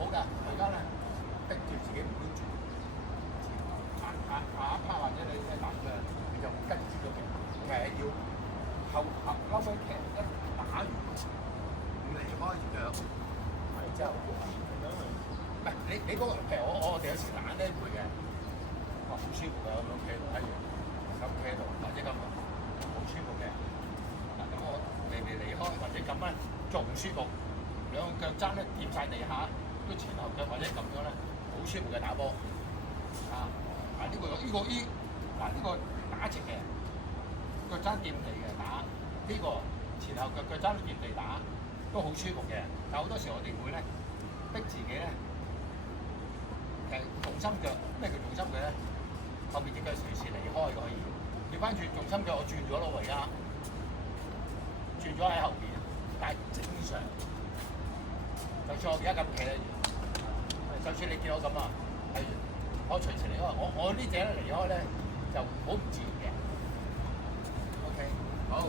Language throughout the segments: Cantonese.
好㗎，而家咧逼住自己唔搬住，下一 part 或者你男嘅，你就跟住咗嘅，係要後尾劇一打完唔離開腳，係之後唔係你嗰個譬如我哋有時懶咧會嘅，哇好舒服㗎咁樣企喺度，咁企喺度或者咁好舒服嘅，嗱咁我離開或者咁咧仲舒服。兩個腳踭咧掂晒地下，都前後腳或者咁樣咧，好舒服嘅打波。啊，嗱呢個打直嘅，腳踭掂地嘅打，呢個前後腳踭都掂地打，都好舒服嘅。但好多時我哋會咧逼自己咧，其實重心腳咩叫重心腳咧？後面隻腳隨時離開嘅可以。調翻轉重心腳我轉咗咯喎，而家轉咗喺後邊，但係正常。就算我而家咁企咧，就算你見我咁啊，係我隨時離開，我呢隻咧離開咧就好唔自然嘅。OK， 好。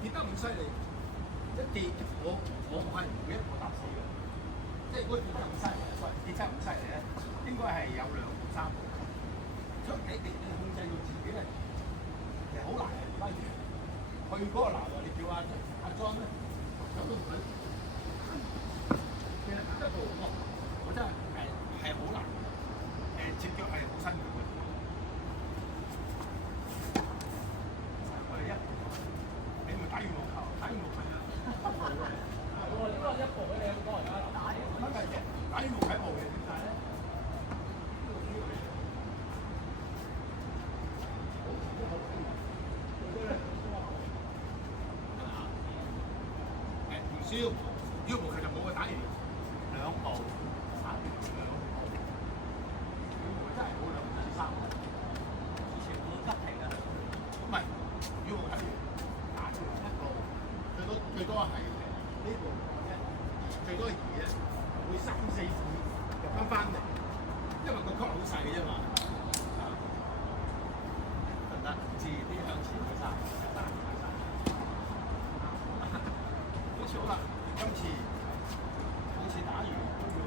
跌得咁犀利，一跌我係唔會一步踏死嘅，即係如果跌得咁犀利，跌得咁犀利咧，應該係有2步3步。所以你控制到自己咧，其實好難嘅。反而去嗰個男嘅，你叫阿莊咧，有都唔佢，其實行得步我真係好難，接腳係好辛苦嘅。我哋你咪打羽毛球，打羽毛球啊！係喎，呢個一步俾你咁多而家打嘢，乜計啫？打羽毛球一步嘅點解咧？唔少，羽毛球就冇嘅，打完2步，打完2步，羽毛球真係冇2至3步，以前冇急停啊，唔係羽毛球打完1步，最多係呢步最多2嘅，會3、4步入翻嚟，因為個曲好細嘅啫嘛。得自然啲向前去生，好似好啦，今次好似打完都要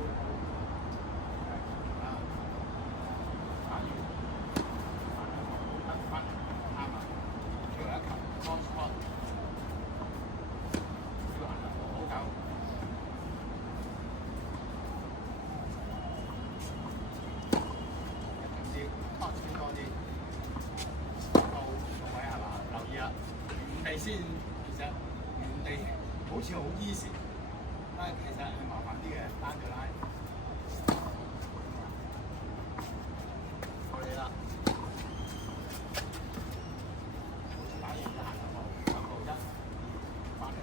打完得翻啱啊，最後一球 cross court 要行啦，好搞。平時 touch 先多啲。原地先，其實原地好似好 easy，但係其實係麻煩啲嘅，單腳拉。我哋啦，好似打完就行2步1，翻嚟，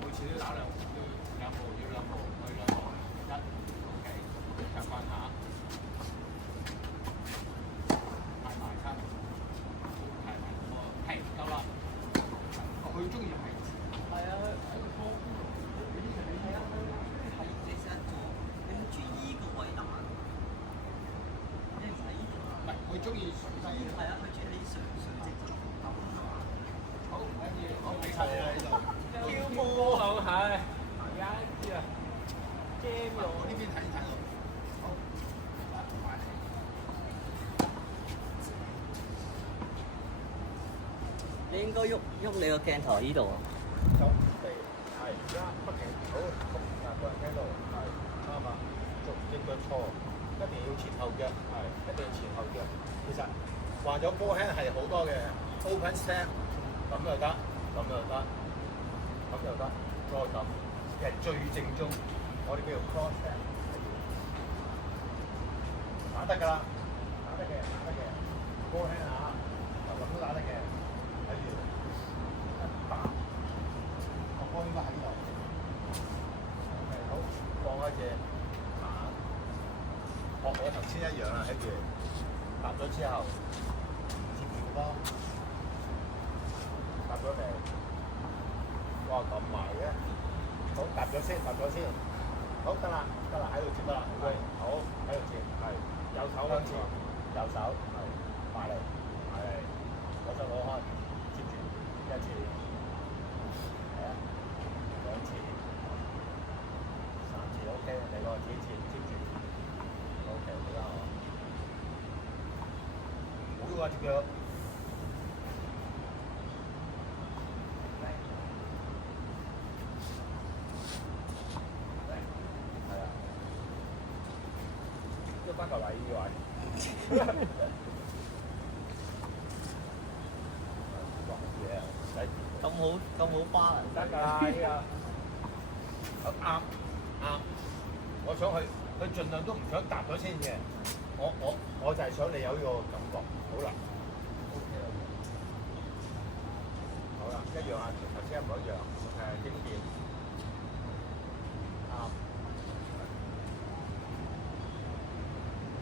每次都打2步，要2步去2步1 ，OK， 夾翻下。佢中意係啊，喺個波係啊，係你成日做跟住依個位打，你唔係依度唔係佢中意水低嘅，係啊，佢中意你水直就咁好唔緊要，我俾曬你喺度。跳波啊，係而家知啊 ，jam 咗。我呢邊睇到，好，埋嚟。你應該喐你個鏡頭呢度啊。走地係而家不停好個人喺度係啱啊，做隻腳錯，一定要前後腳係，一定要前後腳。其實話咗波輕係好多嘅 open step 咁又得，咁又得，咁又得，再咁其實最正宗，我哋叫做 cross step 打得㗎啦，打得嘅，打得嘅，波輕啊，就咁都打得嘅，睇住一打。我應該喺呢度。係好，放開隻板，學我頭先一樣啦，喺住搭咗之後，接住個波，搭咗未？哇，咁埋嘅，好，搭咗先，搭咗先，好得啦，得啦，喺度接得啦，好，喺度接，係右手開始，右手係埋嚟，埋嚟，左手攞開，接住一次。兩次、三次 OK，嚟個幾次接住 OK， 好啦，唔好話隻腳，係啊，喐翻嚿位呢位，咁好巴啊！得㗎啦，呢個啱啱，我想佢盡量都唔想踏咗先嘅，我就係想你有呢個感覺，好啦 ，OK 啦，好啦，一樣啊，同頭先一模一樣，經典，啱，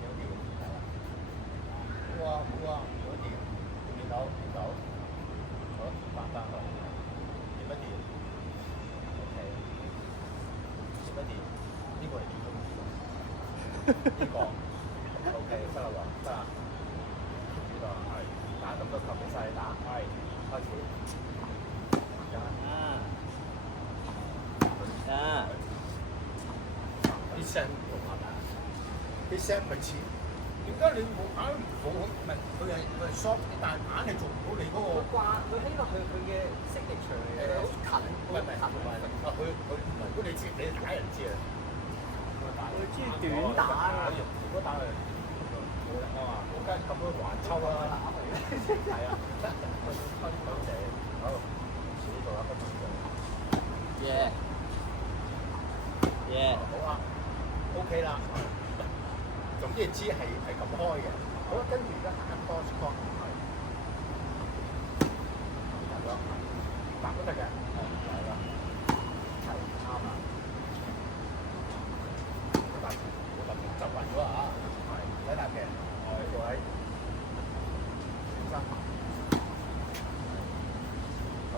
經典，係啦，好啊，好啊，好掂，見到見到，好，翻去，掂一掂。OK，點一點？呢個係最重要嘅。呢個 OK，得啦喎，得啦。呢個係打咁多球俾晒你打，係開始。啲聲唔同係咪？啲聲咪似。點解你冇硬冇唔係佢係 soft，但係硬係做唔到你嗰個。佢呢個佢嘅適應場嚟嘅，好近，唔係唔係啊！佢如果你知你打人知啊。佢中意短打啊！如果打佢冇力啊嘛，我梗係咁樣橫抽啦。係啊，分地好，呢度啦，分地。耶耶！好啊 ，OK 啦。總之知係咁開嘅。好啦，跟住而家行一波一波，係咗，搭都得嘅。係啦，係啱啦。就暈咗啊！係唔使搭嘅，呢個位小心。好，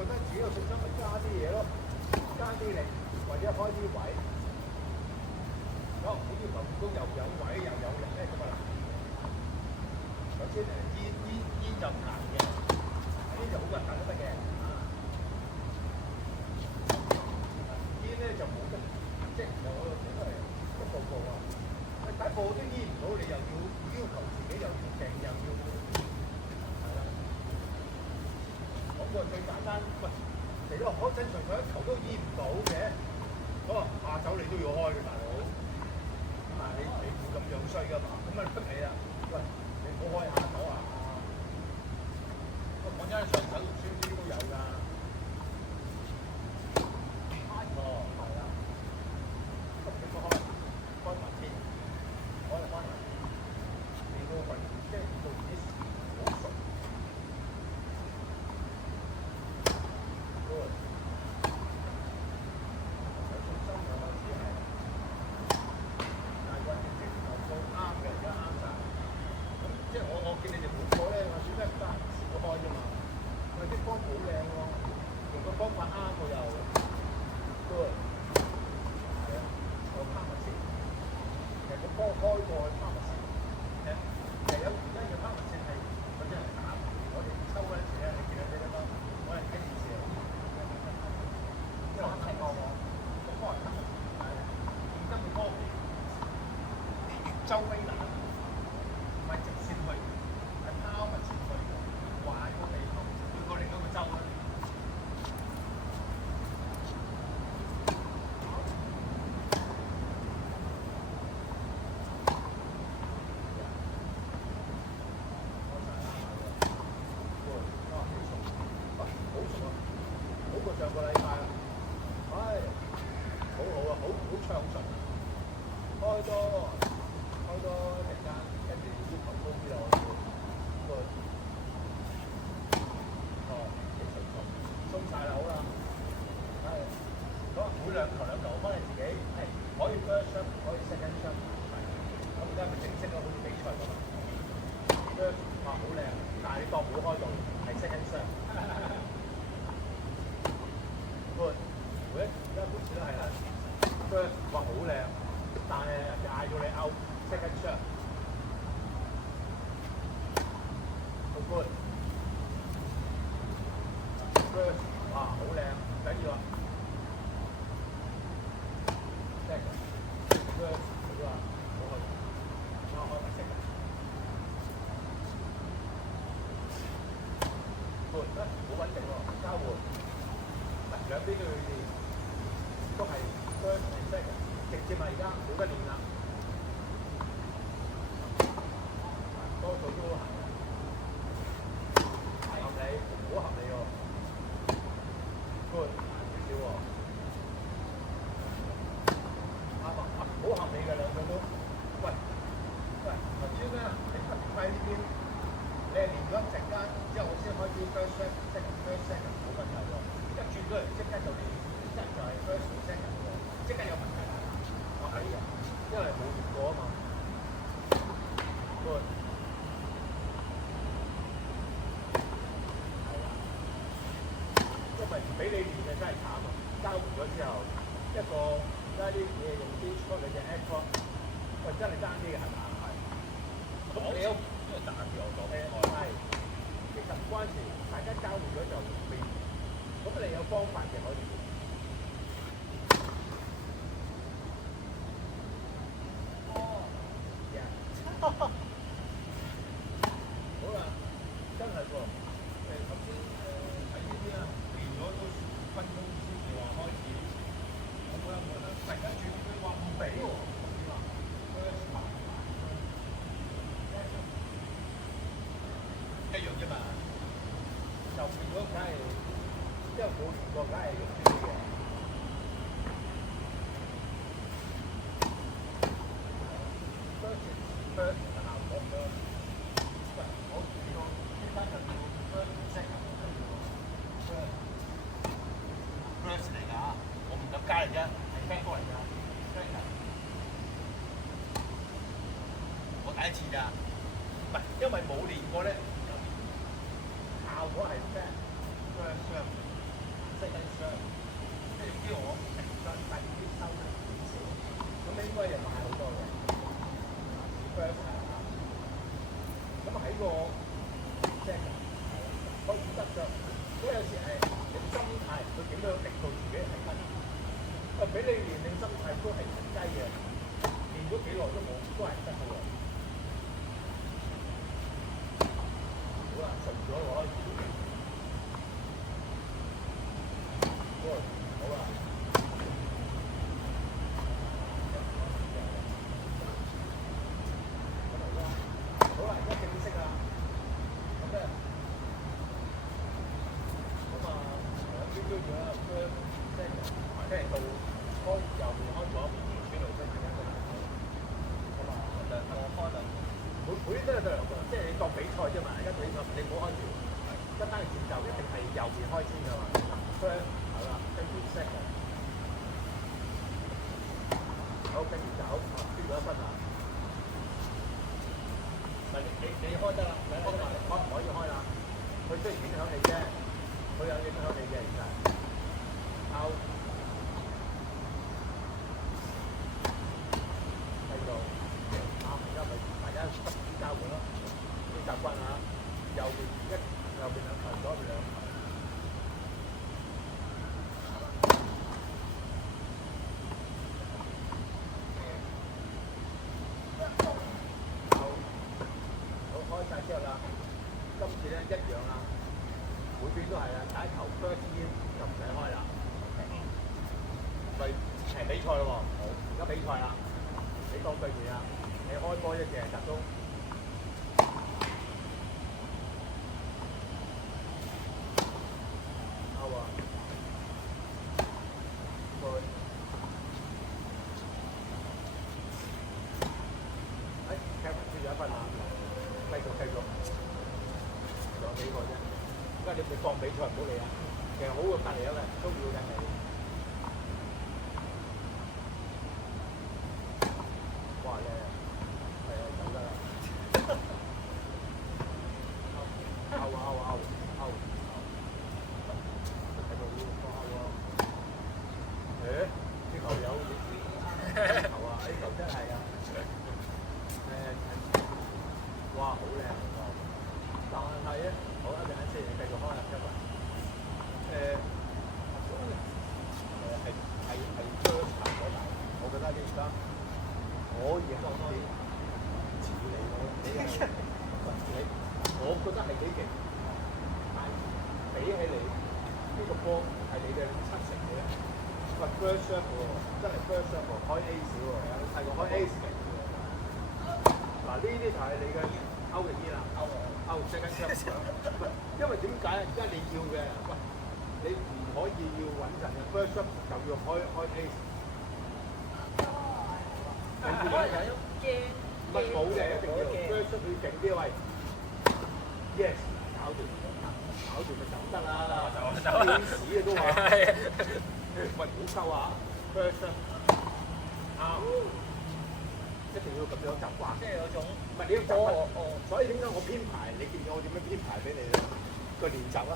覺得自己有信心，咪加啲嘢咯，加啲力，或者開啲位。我唔好要求高又有位又有力咧，咁啊難。首先煙就唔難嘅，煙就好核突都得嘅。煙咧就冇得，即係我都係一步步啊。第一步都醫唔到，你又要求自己又要勁又要。個最簡單，喂，嚟到可真純粹一球都醫唔到嘅，好啊，下手你都要開嘅大佬，你唔會咁樣衰噶嘛，咁啊出你啦，喂，你唔好開下手啊，我講真，上手少啲都有㗎，哦，係啦，咁你開埋先，開埋先，你個運即係做啲好熟。我見你哋盤火咧，我選得得試過開啫嘛，佢啲波好靚喎。步又 good，係啊，個拋物線，其實個波開過去拋物線，其實有原因嘅拋物線係佢真係打，我哋抽嗰陣時咧，你見到啲乜？我係睇電視啊，因為我睇過個波係拋物線，係現今嘅波周威打，唔係直線去，係拋物線去，壞個地方，去過另一個州啦。上個禮拜啦，唉，好好啊，好暢順，開多突然間，跟住要求高啲咯，幾順暢，鬆晒啦，好啦，係，咁每兩球翻嚟自己，係可以 first shot，可以 second shot，係，咁而家咪正式咯，好似比賽咁啊，first 哇好靚，但係你當冇開到，係 second shot。每次都係啦 ，first 哇好靚，但係人哋嗌咗你 out second shot，好 good。first 哇好靚，唔緊要啊。second first 好啊，好開，啱開埋 second。good 好穩定喎，交換，兩邊都要練。都係 first and second， 直接係而家冇得練啦，多數都係合理，好合理喎 ，good 少少喎，啱啊，好合理嘅兩個都，喂，頭先咧你喺呢邊，你係練咗一陣間，之後我先開始 first second 冇問題喎，一轉咗嚟即刻就練。就係 first second 即係有問題啦。我係啊，因為冇練過啊嘛。good 係啊，因為唔俾你練嘅真係慘啊！交換咗之後，一個而家啲嘢用啲出嚟嘅 aircraft， 喂真係爭啲嘅係嘛？係。咁你都因為打住我講係，其實唔關事，大家交換咗就未，咁你有方法嘅可以。好啦，真係喎。頭先喺呢邊啊，練咗都10分鐘先至話開始。我冇得，突然間轉佢話唔俾喎。點啊？一樣啫嘛。就變咗梗係，因為冇練過，梗係用啲嘅。first 效果唔多，喂，我呢個呢單就叫 first second， first 嚟㗎，我唔敢加嚟啫，係聽歌嚟㗎 ，second， 我第一次咋，唔係因為冇練過咧，效果係 first second shot， 即係總之我平均第啲收得少，咁應該又買好多嘅。咁喺個即係開始得咗，因為有時係你心態，佢點樣令到自己係得？俾你練，你心態都係停低嘅，練咗幾耐都冇，都係得嘅喎。好啦，順咗我開始。好啦。好啦，而家正式啦，咁咧，咁啊兩邊都要啦，即係到開右邊開左邊轉路即係而家都係咁啊，我開啦，每啲都係對兩個，即係你當比賽啫嘛，而家比賽你唔好開住，一單嘅節奏一定係右邊開先㗎嘛，first 係啦，跟住 second， 好跟住走，輸咗1分啦。你開得啦，你開唔可以開啦？佢雖然影響你啫，佢有影響你嘅其實。一樣啦，每邊都係啊，第一球 first in 就唔使開啦。咪係比賽咯喎，好，而家比賽啦，你當對面啊，你開波一隻集中。好啊。對。Kevin 輸咗一分啦，繼續，仲有幾個啫。而家你當比賽唔好理啊，其實好過隔離一個都要緊你。哇咧，係啊，走得啦。out，睇到呢個out喎。誒，呢球有呢球啊，呢球真係啊。哇，好靚喎！但係咧，好一陣間先，你繼續開入一個。係 first 球嗰大，我覺得你而家可以多啲似你咯。我覺得係幾勁，但比起你呢個波係你嘅7成嘅咧。喂 first shot 喎，真係 first shot 喎，開 ace 喎，係個開 ace 嘅。嗱，呢啲就係你嘅歐嘅啲啦，歐即刻出，因為點解？而家你要嘅，喂，你唔可以要穩陣嘅 first shot 就要開 ace。可能有啲驚，乜冇嘅，一定要 first shot 要勁啲喂 ，yes， 搞掂咪走得啦，走屎啊都話，喂唔好收啊 ，first shot，一定要咁樣習慣，即係有種唔係你要習慣，所以點解我編排？你見到我點樣編排俾你咧？個練習啊，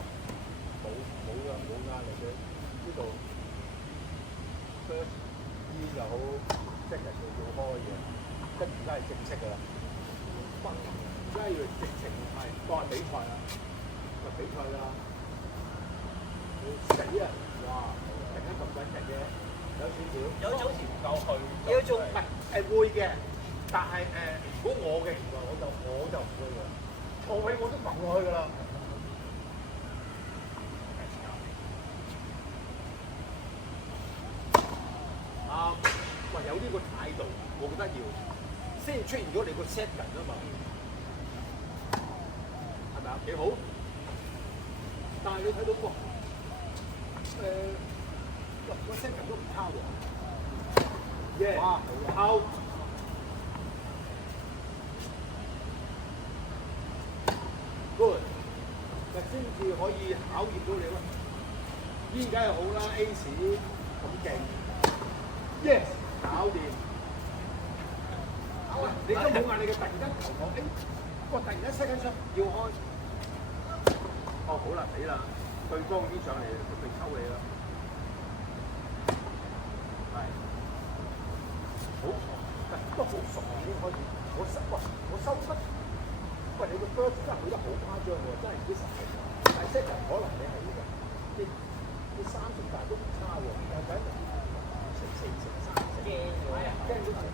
冇壓力嘅呢度 first in 又好，即係人哋要開嘅，跟住而家係正式㗎啦。而家要直情係當係比賽啦，咪比賽㗎啦，死啊！哇，突然間咁緊人嘅。有少少唔夠去，要做唔係會嘅，但係如果我嘅年代我就唔會㗎，錯位我都揈落去㗎啦。喂，有呢個態度，我覺得要先出現咗你個 set 人啊嘛，係咪啊？幾好，但係你睇到個個 set 人都唔差喎。哇！out， good， 就先至可以考驗到你咯。依梗係好啦 ，Ace 咁勁 ，yes， 搞掂。你都冇壓力嘅，突然間投降，哇！突然間second shot要開，哦好啦，死啦！對方已經上嚟，準備抽你啦。都好熟已經開始，我收得，喂你個 first 真係去得好誇張喎，真係唔知實係，但係 second 可能你係呢個，你3成大都唔差喎，但係成4成3成，驚咗啊！驚咗成。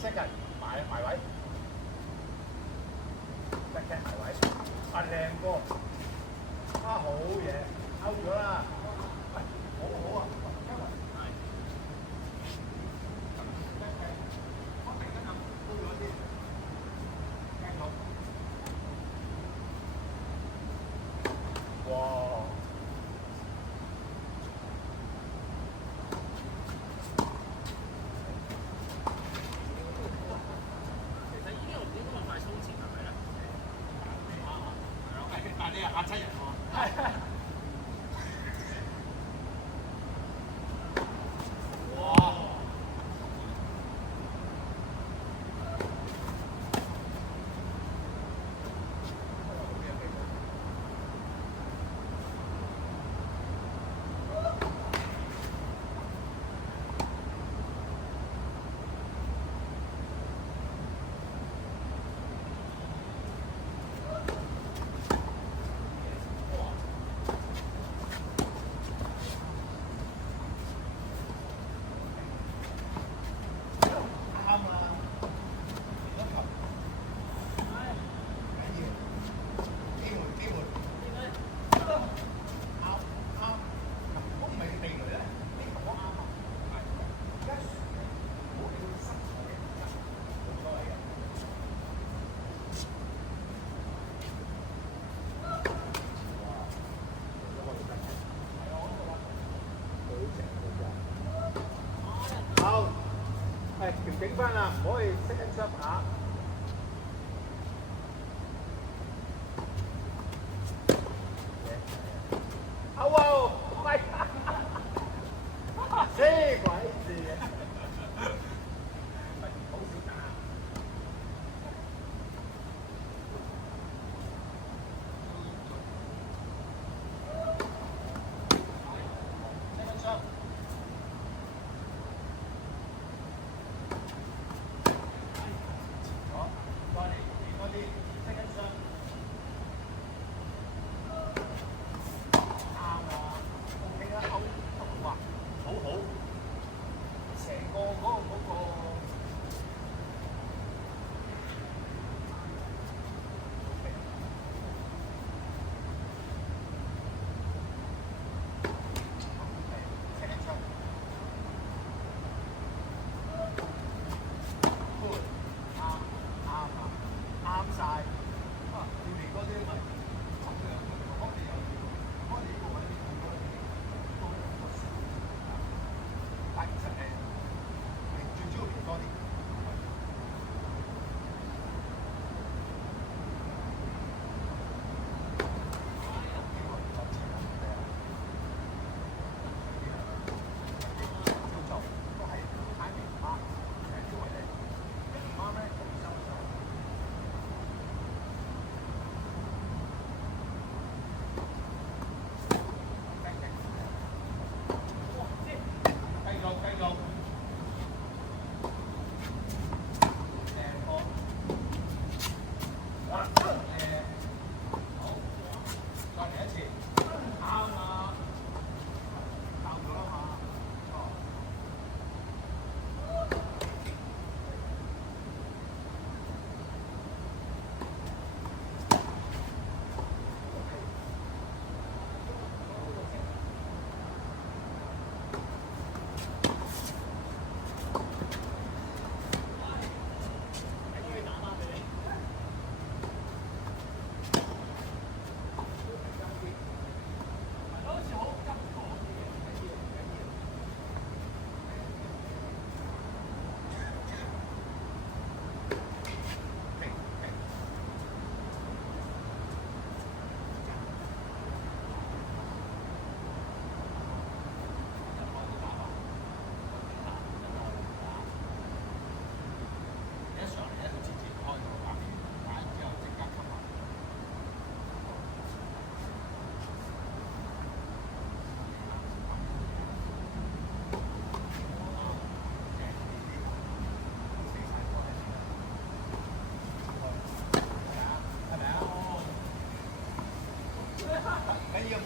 識人埋位，得嘅埋位，靚波，好嘢，勾咗啦，好好啊，哇！但係你係嚇親人喎。哇！調整翻啦，唔可以識一執下。好喎，喂，死鬼事嘅，好少打。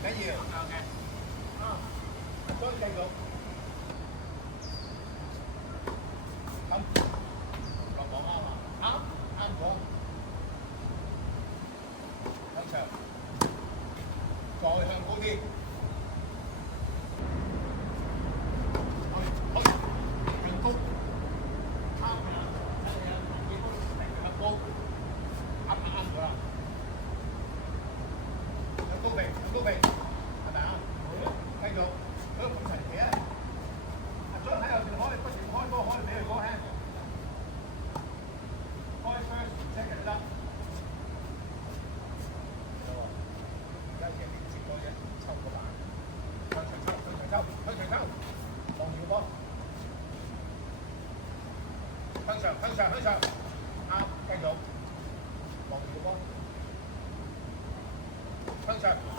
緊要。OK。啊，再繼續。咁落網啱嘛？啱講。向長，再向高啲。向高。啱㗎，係啊，幾多向高。啱咗啦。向高平，向高平，係咪啊？繼續，佢咁神奇啊！再喺後邊開，不斷開波，開俾佢嗰 hand。開 first second 得。而家贏你接多一抽個板，向長抽，向長抽，向長抽，望住個波，向上，向上，向上，啱，繼續，望住個波，向上。